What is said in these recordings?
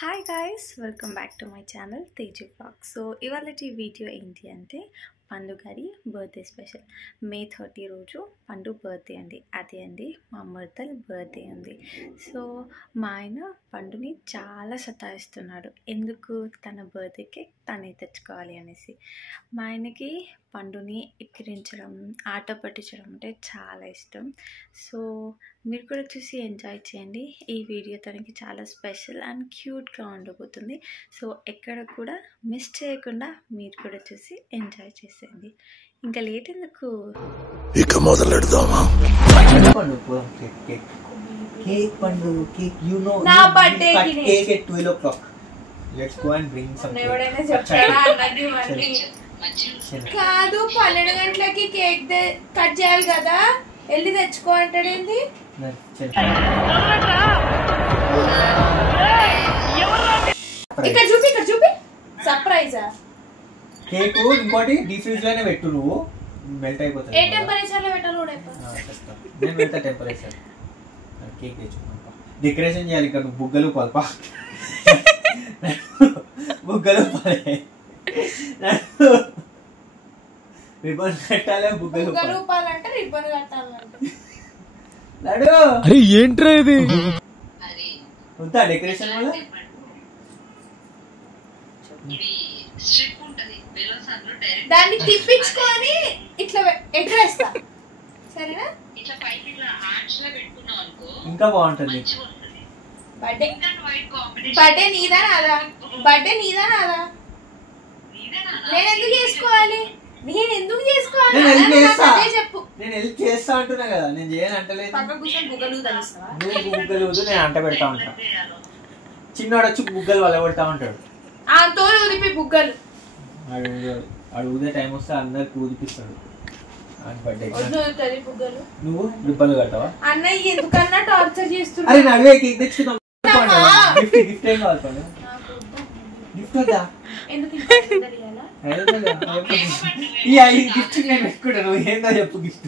Hi guys, welcome back to my channel Teju vlog. So ఇవాళ video ఏంటి అంటే పండు గారి బర్త్డే స్పెషల్. మే 30 రోజు పండు బర్త్డే అండి. అదే అండి మా మర్దల్ బర్త్డే ఉంది. సో మా ఆయన పండుని చాలా సతాయిస్తున్నాడు. ఎందుకు తన బర్త్డేకి తనే తెచ్చుకోవాలి అనేసి. మా ఆయనకి పండుని ఎక్కిరించడం, ఆట పట్టించడం అంటే చాలా ఇష్టం. సో మీరు కూడా చూసి ఎంజాయ్ చేయండి. ఈ వీడియో తనకి చాలా స్పెషల్ అండ్ క్యూట్గా ఉండబోతుంది. సో ఎక్కడ కూడా మిస్ చేయకుండా మీరు కూడా చూసి ఎంజాయ్ చేసేయండి. ఇంకా లేట్ ఎందుకు, ఇక మొదలెడదామా? Cake Pandu, cake, you know. Na you birthday cut ki cake at 12 o'clock. Let's go and bring some cake. ఎవడైనా చెప్తారా అన్నది మళ్ళీ కాదు. 12 గంటలకి కేక్ కట్ చేయాలి కదా, వెళ్ళి తెచ్చుకో అంటాడేంది. ఇక్కడ చూపి సర్ప్రైజా. కేక్ ఇంకోటి డీప్ ఫ్రిడ్జ్ లోనే పెట్టు, నువ్వు మెల్ట్ అయిపోతుంది. ఏ టెంపరేచర్ లో పెట్టాలి కూడా నేను పెడతా టెంపరేచర్. కేక్ తెచ్చుకున్నాను. డెకరేషన్ చేయాలి ఇక్కడ, నువ్వు బుగ్గలు పల్పా. బుగ్గలు పలే రిబ్బన్ కట్టాలి. బుగ్గలు రూపాలంటే రిబ్బన్ కట్టాలంటే నడు. అరే ఏంట్రా ఇది? ఉందా డెకరేషన్ వల్ల? దాన్ని తిప్పించుకొని ఇట్లా ఎగరేస్తా, సరేనా? ఇంకా బాగుంటుంది. బర్త్డే నీదా నాదా? బర్త్డే నీదా నాదా? నేను ఎందుకు చేసుకోవాలి? అదే చెప్పు. నేను హెల్ప్ చేస్తా అంటున్నా కదా, నేను చేయని అంటలేదు. నువ్వు బుగ్గలు ఊదు, నేను అంట పెడతా ఉంటా. చిన్నవాడు వచ్చి బుగ్గలు వల్ల కొడతా ఉంటాడు. తోలు ఊదిపి బుగ్గలు. వాడు ఊదే టైం వస్తే అందరికి ఊదిపిస్తాడు. బుగ్గలు నువ్వు రిబ్బన్లు కట్టావా? అన్నయ్య ఎందుకన్నా టార్చర్ చేస్తున్నా. అరే నడువే కేక్ తెచ్చుకుందాం. గిఫ్ట్ ఏం కావాలి పండు? గిఫ్ట్ వద్దా? ఎందుకు ఈ గిఫ్ట్ నేను పెట్టుకుంటా. నువ్వు ఏందో చెప్పు. గిఫ్ట్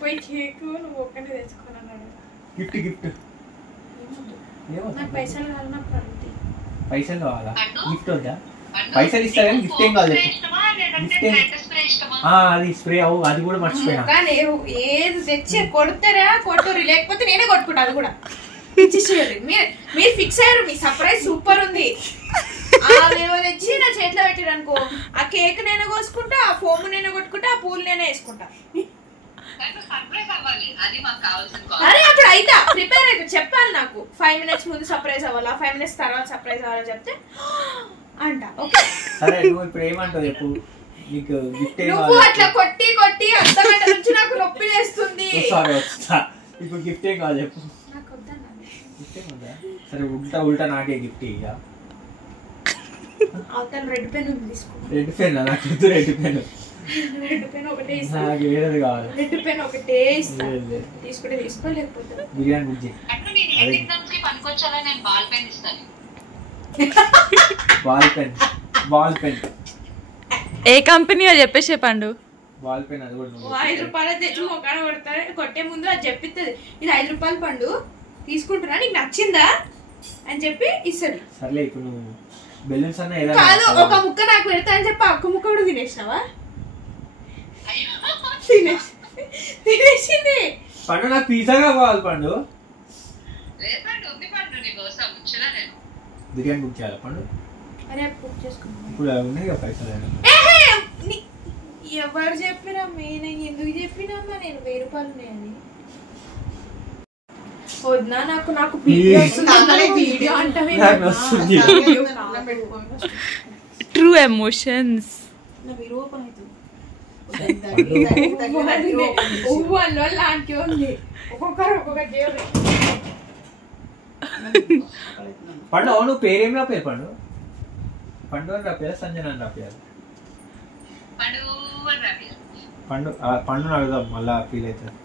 పోయి కేక్ నువ్వు ఒక్కనే తెచ్చుకున్నాను. గిఫ్ట్ నాకు పైసలు కావాలన్నప్పుడు అడుగుతాయి. పైసలు కావాలా? గిఫ్ట్ వద్దా? పైసలు ఇస్తా కానీ గిఫ్ట్ ఏం కావాలి చెప్పు. గిఫ్ట్ ఏం? అది స్ప్రే అవు, అది కూడా మర్చిపోయినా. ఏది తెచ్చి కొడతారా కొట్టరు, లేకపోతే నేనే కొట్టుకుంటా. అది కూడా మీరు ఫిక్స్ అయ్యారు. మీ సర్ప్రైజ్ సూపర్ ఉంది. తెచ్చి నా చేతిలో పెట్టారు అనుకో, ఆ కేక్ నేనే కోసుకుంటా, ఆ ఫోమ్ నేనే కొట్టుకుంటా, ఆ పూలు నేనే వేసుకుంటా. అరే అప్పుడు అయితా ప్రిపేర్ అయితే చెప్పాలి. నాకు 5 minutes ముందు సర్ప్రైజ్ అవ్వాలా, 5 minutes తర్వాత సర్ప్రైజ్ అవ్వాలా చెప్తే అంట. ఓకే సరే, నువ్వు ఇప్పుడు ఏమంటావు చెప్పు. నీకు గిఫ్ట్ నువ్వు అట్లా కొట్టి అర్థమైన నుంచి నాకు నొప్పి లేస్తుంది. ఇప్పుడు గిఫ్ట్ ఏం కావాలి చెప్పు. నాకు వద్దన్నా. గిఫ్ట్ ఏం వద్దా? సరే ఉల్టా నాకే గిఫ్ట్ ఇక. అవతల రెడ్ పెన్ ఉంది, తీసుకో. Red pen? నాకు వద్దు రెడ్ పెన్. రెడ్ పెన్ ఒకటే ఇస్తా. నాకు వేరేది కావాలి. రెడ్ పెన్ ఒకటే ఇస్తా. తీసుకుంటే తీసుకో, లేకపోతే బిర్యానీ బుక్ చేయి. బాల్ పెన్ ఏ కంపెనీయో చెప్పేసే పండు. బాల్ పెన్ అది కూడా 5 రూపాయలు తెచ్చి మొక్కన కొడతారు. కొట్టే ముందు అది చెప్పిస్తుంది, ఇది 5 రూపాయలు పండు తీసుకుంటున్నా, నీకు నచ్చిందా అని చెప్పి ఇస్తుంది. సర్లే, ఇప్పుడు నువ్వు బెలూన్స్ అన్న ఏదో కాదు, ఒక ముక్క నాకు పెడతా అని చెప్పి ఒక్క ముక్క కూడా తినేసినావా? తినేసింది. పండు నాకు పిజ్జాగా కావాలి పండు. బిర్యానీ బుక్ చేయాలి పండు. అరే బుక్ చేసుకున్నా. ఇప్పుడు ఉన్నాయి కదా పైసలు. ఎవరు చెప్పినా నేను ఎందుకు చెప్పినామా నేను 1000 రూపాయలు ఉన్నాయని. వద్దా నాకు వీడియో అంటే ట్రూ ఎమోషన్స్. లాంటి ఉంది. ఒక్కొక్కరు పండు అవును, పేరేం రాపేరు పండు? పండు అని రాపేయాలి, సంజన అని రాపేయాలి. పండు అడుగుదాం, మళ్ళా ఫీల్ అవుతుంది.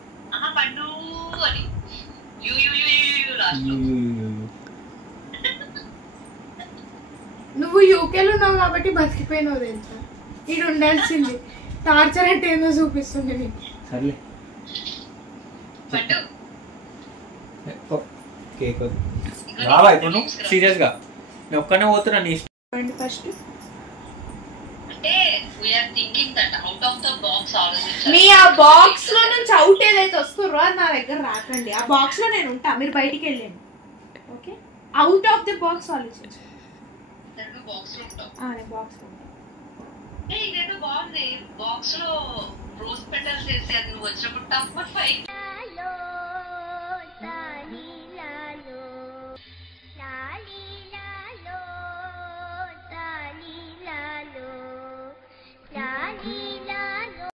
నువ్వు యూకేలో ఉన్నావు కాబట్టి బతికిపోయినావు తెలుసా. ఇది ఉండాల్సింది. టార్చర్ అంటే ఏదో చూపిస్తుంది నీకు. సర్లే కేక్ రావా ఇప్పుడు నువ్వు సీరియస్గా? నేను ఒక్కనే పోతున్నా నీ ఫస్ట్ మీ ఆ బాక్స్ లో నుంచి అవుట్ ఏదైతే వస్తుర్రో అది నా దగ్గర రాకండి. ఆ బాక్స్ లో నేను ఉంటా, మీరు బయటికి వెళ్ళండి. Okay, out of the box ఆలోచించు. నేను బాక్స్ లో ఉంటా. ఇదేదో బాగుంది. బాక్స్ లో రోజ్ పెటల్స్ వేసి అది నువ్వు వచ్చినప్పుడు టఫ్ ఫైట్